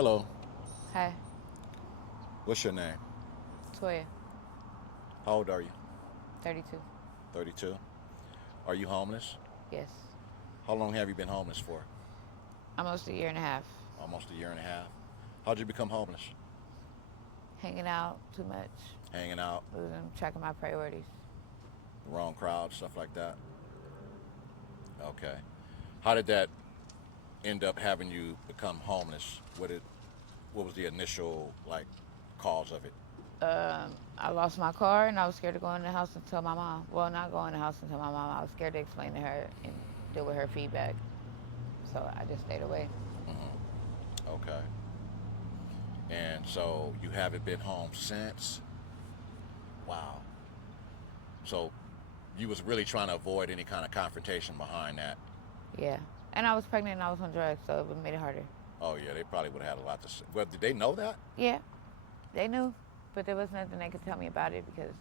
Hello, Hi, what's your name? Toya, How old are you? 32. 32. Are you homeless? Yes. How long have you been homeless for? Almost a year and a half. Almost a year and a half. How'd you become homeless? Hanging out too much. Hanging out, Losing track of my priorities. the wrong crowd, stuff like that. Okay. How did that end up having you become homeless? What was the initial cause of it? I lost my car and I was scared to go in the house and tell my mom. Well, not go in the house and tell my mom. I was scared to explain to her and deal with her feedback. So I just stayed away. Okay. And so you haven't been home since? Wow. So you was really trying to avoid any kind of confrontation behind that. Yeah. And I was pregnant and I was on drugs, so it would have made it harder. Oh yeah, they probably would have had a lot to say. Well, did they know that? Yeah, they knew, but there was nothing they could tell me about it because,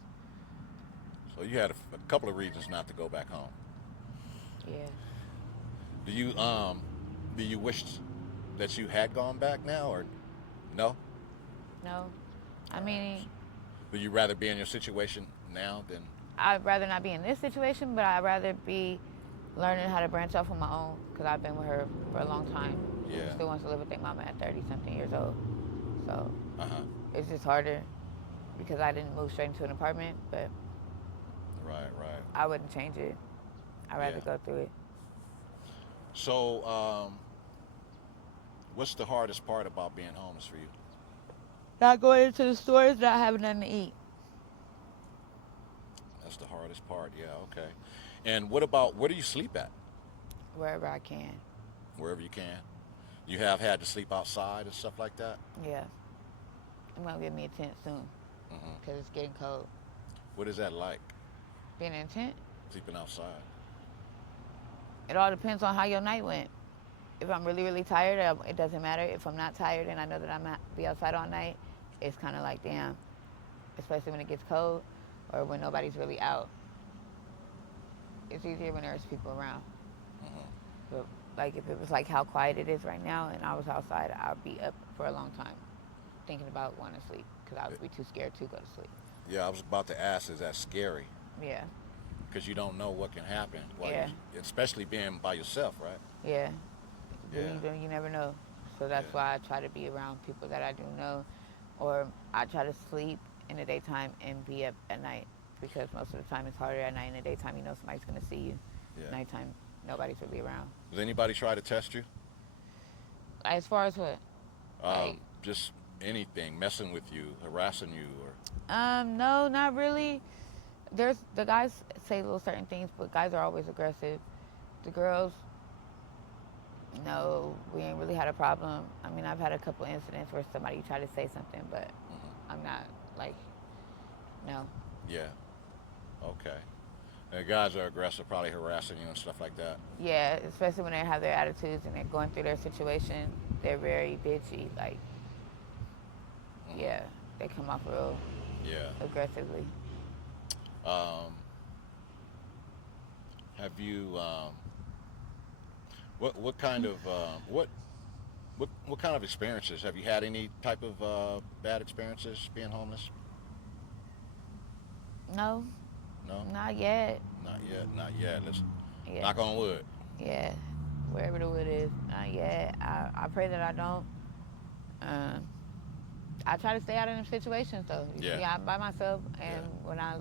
So you had a couple of reasons not to go back home. yeah, Do you do you wish that you had gone back now or no? no. I All right. mean, Would you rather be in your situation now than I'd rather not be in this situation, but I'd rather be learning how to branch off on my own because I've been with her for a long time. She yeah? still wants to live with their mama at 30 something years old. So Uh huh. it's just harder because I didn't move straight into an apartment, but Right, right. I wouldn't change it. I'd rather Yeah. go through it. So what's the hardest part about being homeless for you? Not going into the stores, not having nothing to eat. That's the hardest part. Yeah. Okay. And what about where do you sleep at? Wherever I can. Wherever you can. You have had to sleep outside and stuff like that. Yeah. I'm going to get me a tent soon Hmm. because it's getting cold. What is that like? Being in a tent, Sleeping outside. it all depends on how your night went. If I'm really, really tired, it doesn't matter. If I'm not tired and I know that I'm not be outside all night, it's kind of like, damn, especially when it gets cold or when nobody's really out. It's easier when there's people around. Hmm. But like if it was like how quiet it is right now and I was outside, I'd be up for a long time thinking about going to sleep because I would be too scared to go to sleep. Yeah, I was about to ask, is that scary? Yeah, Because you don't know what can happen while you, yeah, especially being by yourself, right? yeah. Yeah, You never know. So that's yeah, why I try to be around people that I do know, or I try to sleep in the daytime and be up at night because most of the time it's harder at night. In the daytime, you know somebody's gonna see you. yeah. Nighttime, nobody's really around. Does anybody try to test you? As far as what, like, Just anything, messing with you, harassing you, or no, not really. There's the guys say little certain things, but guys are always aggressive. The girls, no, we ain't really had a problem. I mean, I've had a couple incidents where somebody tried to say something, but hmm, I'm not like, no. yeah, okay. And guys are aggressive, probably harassing you and stuff like that. Yeah, especially when they have their attitudes and they're going through their situation, they're very bitchy. Like, Hmm. yeah, they come off real Yeah. aggressively. Um, have you what kind of what kind of experiences have you had? Any type of bad experiences being homeless? No, No, not yet. not yet. Not yet. Let's Yeah, knock on wood. yeah, wherever the wood is, not yet. I pray that I don't. Um, I try to stay out of them situations though. You Yeah. see, I'm by myself, Yeah. and when I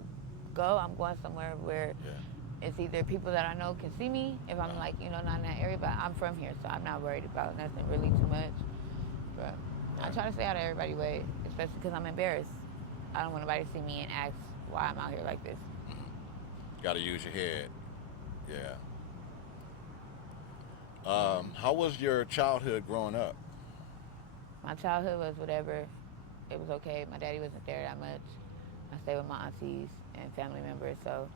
go, I'm going somewhere where Yeah. it's either people that I know can see me if I'm Uh-huh. like, not in that area, but I'm from here, so I'm not worried about nothing really too much. But I Right. try to stay out of everybody's way, especially because I'm embarrassed. I don't want nobody to see me and ask why I'm out here like this. Got to use your head. Yeah. How was your childhood growing up? My childhood was whatever. It was okay. My daddy wasn't there that much. I stayed with my aunties and family members, so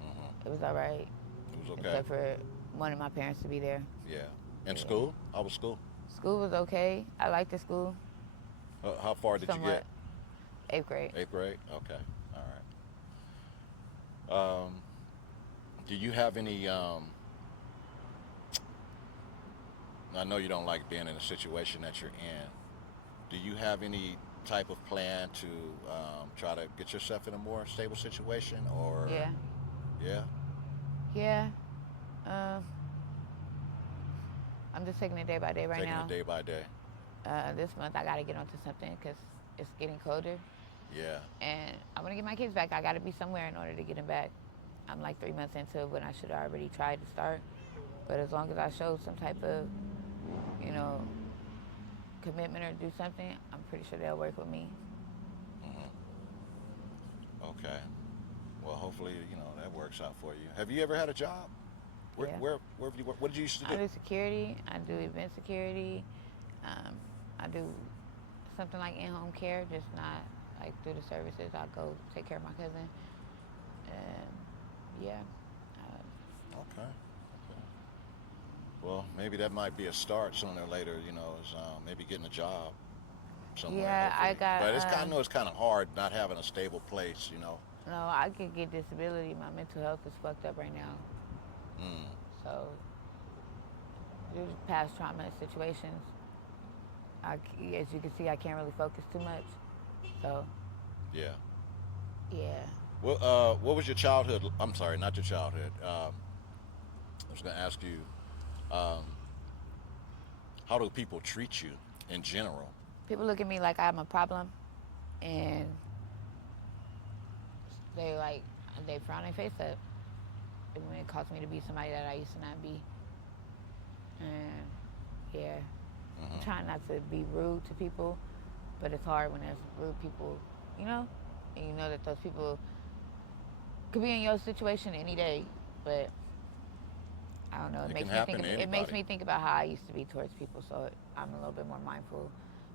Hmm. it was all right, It was okay. except for wanting my parents to be there. Yeah. In Yeah. school? How was school? School was okay. I liked the school How far did you get? somewhat. Eighth grade. Eighth grade. Okay. All right. Do you have any I know you don't like being in a situation that you're in. Do you have any type of plan to try to get yourself in a more stable situation, or Yeah, yeah, yeah. Um, I'm just taking it day by day right taking it now. day by day? This month I gotta get onto something because it's getting colder, Yeah. and I want to get my kids back. I gotta be somewhere in order to get them back. I'm like 3 months into it when I should have already tried to start. But as long as I show some type of, you know, commitment or do something, I'm pretty sure they'll work with me. Hmm. Okay. Well, hopefully, that works out for you. Have you ever had a job? Where Yeah. where have you What did you used to I do? do security. I do event security. Um, I do something like in-home care, just not like through the services. I go take care of my cousin. Yeah. Okay. Okay. Well, maybe that might be a start sooner or later. Is maybe getting a job somewhere, Yeah, I hopefully. got, But I know it's kind of hard not having a stable place. no, I could get disability. My mental health is fucked up right now. Mm. So, due to past trauma situations, as you can see, I can't really focus too much. So, Yeah. yeah. Well, what was your childhood? I'm sorry, not your childhood. I was going to ask you, um, how do people treat you in general? People look at me like I'm a problem, and they like, they frown their face up when it caused me to be somebody that I used to not be. And yeah, I'm Hmm. trying not to be rude to people, but it's hard when there's rude people, you know? And you know that those people could be in your situation any day, but I don't know. It can happen to It makes anybody. me think about how I used to be towards people, so I'm a little bit more mindful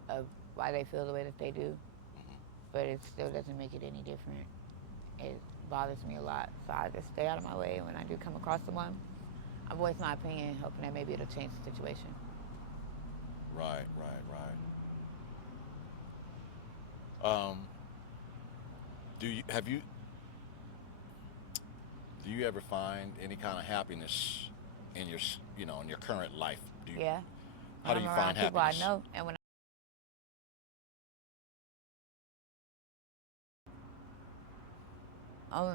of why they feel the way that they do. Hmm. But it still doesn't make it any different. It bothers me a lot, so I just stay out of my way. When I do come across someone, I voice my opinion, hoping that maybe it'll change the situation. Right, right, right. Have do you ever find any kind of happiness in in your current life? Yeah, How when do I'm you around find people I happiness? know, and when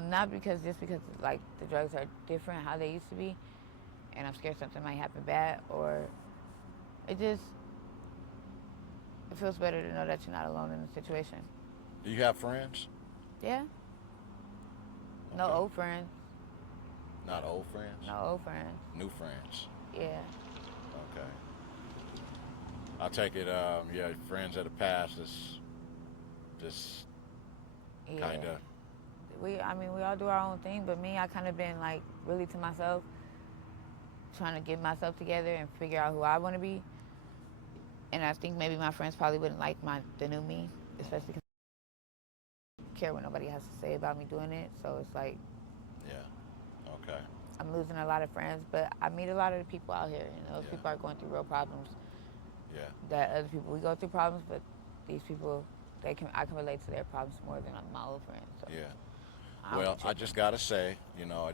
not because just because like the drugs are different how they used to be, and I'm scared something might happen bad, or it just it feels better to know that you're not alone in the situation. Do you have friends? Yeah, no Okay. old friends, Not old friends? no old friends. New friends. Yeah, Okay. I take it, yeah, friends of the past is just kind yeah. of, I mean, we all do our own thing, but me, I kind of been like really to myself, trying to get myself together and figure out who I want to be. And I think maybe my friends probably wouldn't like the new me, especially because I don't care what nobody has to say about me doing it. So it's like yeah. Okay. I'm losing a lot of friends, but I meet a lot of the people out here, and those Yeah. people are going through real problems. Yeah. That other people we go through problems, but these people I can relate to their problems more than my old friends. So Yeah. I don't be Well, I tripping. just gotta say,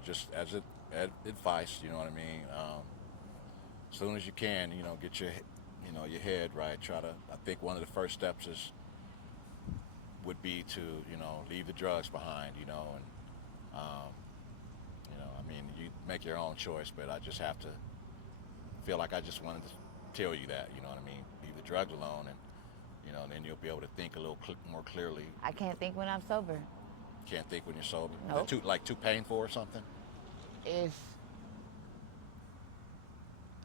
just as advice, you know what I mean. As soon as you can, get your head right. I think one of the first steps would be to, leave the drugs behind, and, um, I mean, you make your own choice, but I just have to feel like I just wanted to tell you that, you know what I mean. Leave the drugs alone, and then you'll be able to think a little more clearly. I can't think when I'm sober. Can't think when you're sober. Is it Nope. too painful or something? It's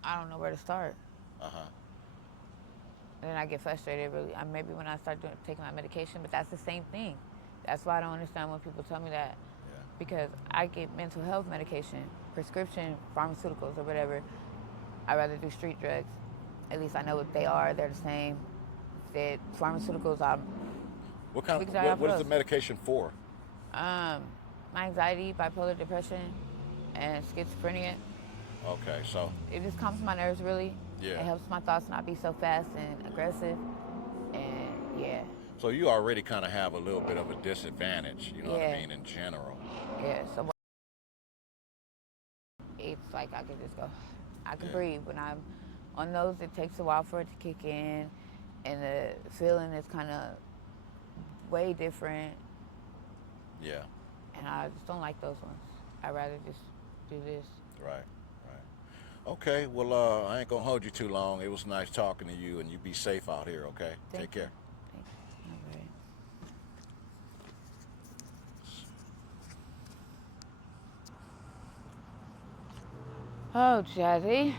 I don't know where to start. Uh huh. And then I get frustrated. Really, maybe when I start taking my medication, but that's the same thing. That's why I don't understand when people tell me that, Yeah. because I get mental health medication, prescription pharmaceuticals or whatever. I rather do street drugs. At least I know what they are. They're the same. The pharmaceuticals, we can try out for What is the those. medication for? Um, my anxiety, bipolar depression, and schizophrenia. Okay, so It just calms my nerves really. yeah. It helps my thoughts not be so fast and aggressive. And yeah, So you already kind of have a little bit of a disadvantage, you know what I yeah, mean, in general. yeah. So it's like I can just go, I can Yeah. breathe when I'm On those, it takes a while for it to kick in, and the feeling is kind of way different. Yeah. And I just don't like those ones. I'd rather just do this. Right. Right. Okay. Well, I ain't gonna hold you too long. It was nice talking to you, and you be safe out here. Okay. Thank Take you. care. Thank you. All right. Oh, Jazzy.